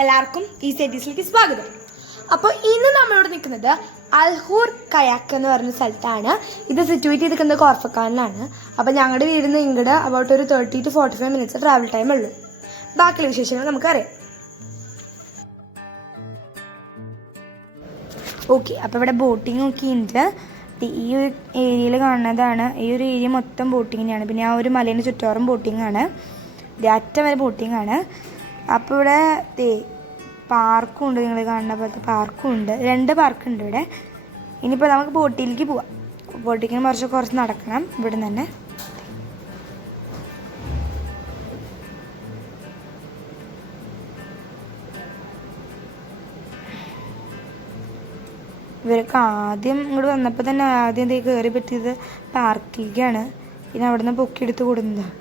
എല്ലാവർക്കും ഈ സീരീസിലേക്ക് സ്വാഗതം. അപ്പോൾ ഇന്ന് നമ്മളോട് നിൽക്കുന്നത് അൽഖോർ കയാക്ക് എന്ന് പറഞ്ഞ സ്ഥലത്താണ്. ഇത് സിറ്റുവേറ്റ് ചെയ്തിരിക്കുന്നത് ഖോർഫക്കാനിലാണ്. അപ്പോൾ ഞങ്ങളുടെ വീടിൽ നിന്ന് ഇങ്ങോട്ട് അബൌട്ട് ഒരു 30 to 45 മിനിറ്റ്സ് ട്രാവൽ ടൈം ഉള്ളൂ. ബാക്കിയുള്ള വിശേഷങ്ങൾ നമുക്കറിയാം. ഓക്കെ, അപ്പോൾ ഇവിടെ ബോട്ടിംഗ് ഒക്കെ ഉണ്ട്. ഈ ഒരു ഏരിയയിൽ കാണുന്നതാണ്. ഈ ഒരു ഏരിയ മൊത്തം ബോട്ടിങ്ങിനാണ്. പിന്നെ ആ ഒരു മലേൻ്റെ ചുറ്റോറും ബോട്ടിങ്ങാണ്. അറ്റം വരെ ബോട്ടിങ്ങാണ്. അപ്പോൾ ഇവിടെ പാർക്കും ഉണ്ട്. നിങ്ങൾ കാണുന്ന പോലത്തെ പാർക്കും ഉണ്ട്. 2 പാർക്കുണ്ട് ഇവിടെ. ഇനിയിപ്പോൾ നമുക്ക് ബോട്ടിലേക്ക് പോവാം. ബോട്ടിങ്ങിന് കുറച്ച് നടക്കണം ഇവിടെ നിന്ന് തന്നെ. ഇവർക്ക് ആദ്യം ഇങ്ങോട്ട് വന്നപ്പോൾ തന്നെ ആദ്യം കയറി പറ്റിയത് പാർക്കിലേക്കാണ്. പിന്നെ അവിടെ നിന്ന് പൊക്കിയെടുത്ത് കൊടുക്കുന്നതാണ്.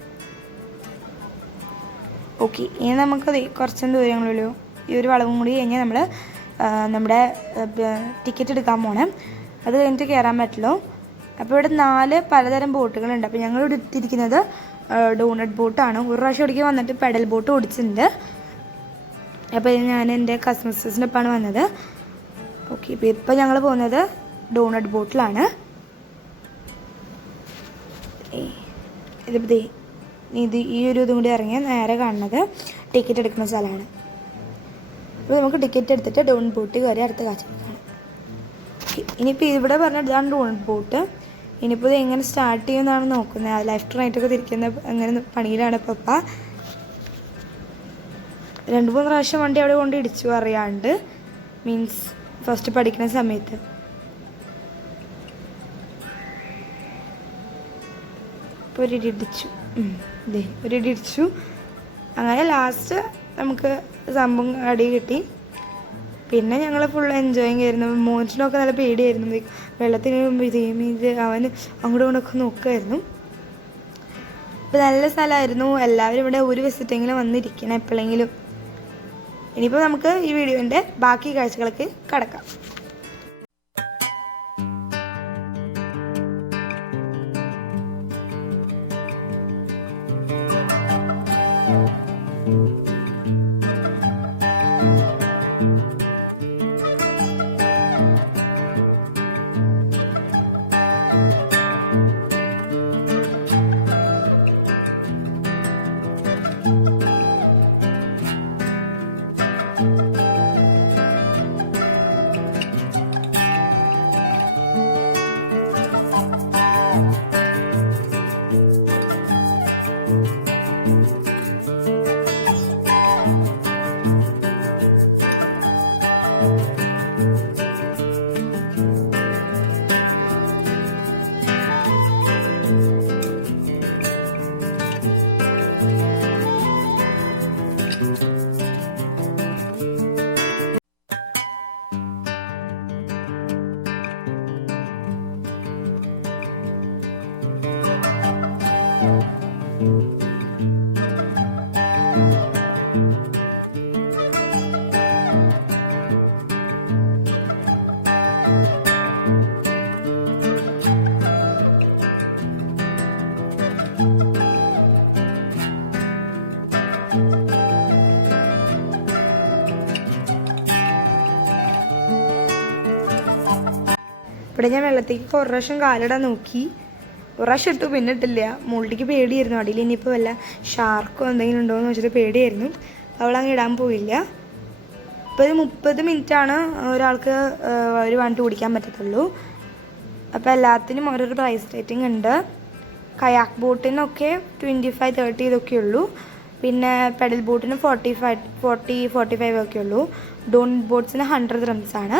ഓക്കെ, ഇനി നമുക്കത് കുറച്ചും ദൂരങ്ങളുള്ളൂ. ഈ ഒരു വളവും കൂടി കഴിഞ്ഞാൽ നമ്മൾ നമ്മുടെ ടിക്കറ്റ് എടുക്കാൻ പോകണം. അത് കഴിഞ്ഞിട്ട് കയറാൻ പറ്റുള്ളൂ. അപ്പോൾ ഇവിടെ 4 പലതരം ബോട്ടുകളുണ്ട്. അപ്പോൾ ഞങ്ങൾ ഇവിടെ എത്തിയിരിക്കുന്നത് ഡോണറ്റ് ബോട്ടാണ്. ഒരു പ്രാവശ്യം ഇടയ്ക്ക് വന്നിട്ട് പെഡൽ ബോട്ട് ഓടിച്ചിട്ടുണ്ട്. അപ്പോൾ ഞാൻ എൻ്റെ കസ്റ്റമേഴ്സിനൊപ്പമാണ് വന്നത്. ഓക്കെ, ഇപ്പോൾ ഞങ്ങൾ പോകുന്നത് ഡോണറ്റ് ബോട്ടിലാണ്. ഇത് ഈ ഒരു ഇതും കൂടി ഇറങ്ങിയാൽ നേരെ കാണുന്നത് ടിക്കറ്റ് എടുക്കുന്ന സ്ഥലമാണ്. അപ്പോൾ നമുക്ക് ടിക്കറ്റ് എടുത്തിട്ട് ഡോണറ്റ് ബോട്ട് കയറി അടുത്ത കാഴ്ച കാണാം. ഇനിയിപ്പോൾ ഇവിടെ പറഞ്ഞാൽ ഇതാണ് ഡോണറ്റ് ബോട്ട്. ഇനിയിപ്പോൾ ഇത് എങ്ങനെ സ്റ്റാർട്ട് ചെയ്യുമെന്നാണ് നോക്കുന്നത്. ലെഫ്റ്റ് റൈറ്റൊക്കെ തിരിക്കുന്ന അങ്ങനെ പണിയിലാണ് പപ്പ. 2-3 പ്രാവശ്യം വണ്ടി അവിടെ കൊണ്ട് ഇടിച്ചു അറിയാണ്ട്. മീൻസ് ഫസ്റ്റ് പഠിക്കുന്ന സമയത്ത്. ഇപ്പോൾ ഒരിടിച്ചു. അങ്ങനെ ലാസ്റ്റ് നമുക്ക് സംഭവം അടി കിട്ടി. പിന്നെ ഞങ്ങൾ ഫുൾ എൻജോയിങ് ആയിരുന്നു. മോൻസിനൊക്കെ നല്ല പേടിയായിരുന്നു. വെള്ളത്തിന് അവന് അങ്ങോട്ടും ഇങ്ങോട്ടൊക്കെ നോക്കുമായിരുന്നു. അപ്പോൾ നല്ല സ്ഥലമായിരുന്നു. എല്ലാവരും ഇവിടെ ഒരു വിസിറ്റെങ്കിലും വന്നിരിക്കണം എപ്പോഴെങ്കിലും. ഇനിയിപ്പോൾ നമുക്ക് ഈ വീഡിയോൻ്റെ ബാക്കി കാഴ്ചകളൊക്കെ കടക്കാം. ഇവിടെ ഞാൻ വെള്ളത്തേക്ക് ഒരു പ്രാവശ്യം കാലിടാൻ നോക്കി. ഒരു പ്രാവശ്യം ഇട്ടു, പിന്നെ ഇട്ടില്ല. മുകളിലേക്ക് പേടിയായിരുന്നു. അടിയിൽ ഇനിയിപ്പോൾ വല്ല ഷാർക്കോ എന്തെങ്കിലും ഉണ്ടോ എന്ന് വെച്ചിട്ട് പേടിയായിരുന്നു. അവളങ്ങ് ഇടാൻ പോയില്ല. ഇപ്പോൾ ഒരു 30 മിനിറ്റാണ് ഒരാൾക്ക് ഒരു വണ്ടി ഓടിക്കാൻ പറ്റത്തുള്ളൂ. അപ്പോൾ എല്ലാത്തിനും ഓരോരോ പ്രൈസ് റേറ്റിംഗ് ഉണ്ട്. കയാക്ക് ബോട്ടിനൊക്കെ 25-30 ഇതൊക്കെ ഉള്ളൂ. പിന്നെ പെഡൽ ബോട്ടിന് 40-45 ഒക്കെ ഉള്ളൂ. ഡോണറ്റ് ബോട്ട്സിന് 100 dirhams ആണ്.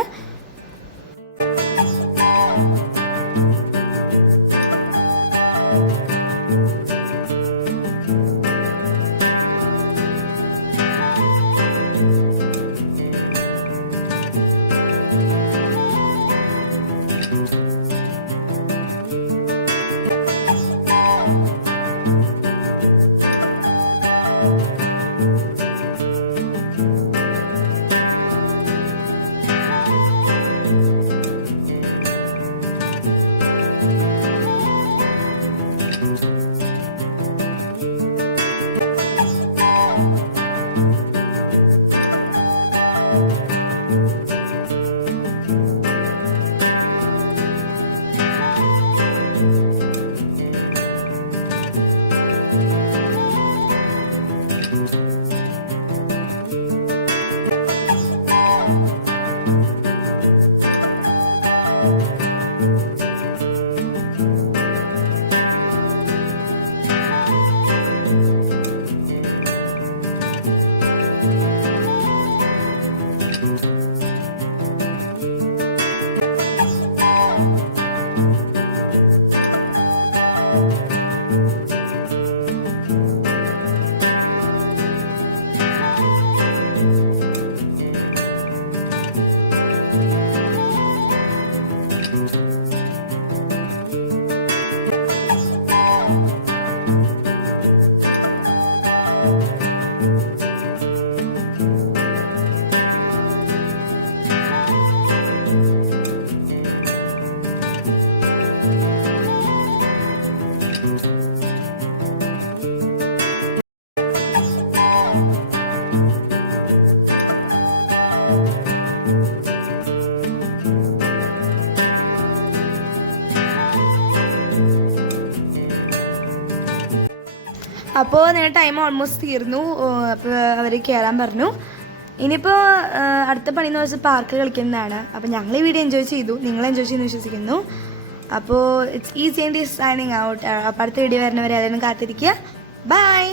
അപ്പോൾ നിങ്ങളുടെ ടൈം ഓൾമോസ്റ്റ് തീർന്നു. അപ്പോൾ അവർ കയറാൻ പറഞ്ഞു. ഇനിയിപ്പോൾ അടുത്ത പണി എന്ന് വെച്ചാൽ പാർക്ക് കളിക്കുന്നതാണ്. അപ്പോൾ ഞങ്ങൾ ഈ വീഡിയോ എൻജോയ് ചെയ്തു, നിങ്ങൾ എൻജോയ് ചെയ്യുന്നു വിശ്വസിക്കുന്നു. അപ്പോൾ it's easy and signing out. അപ്പോൾ അടുത്ത വീഡിയോ വരുന്നവരെ അതിനും കാത്തിരിക്കുക. ബൈ.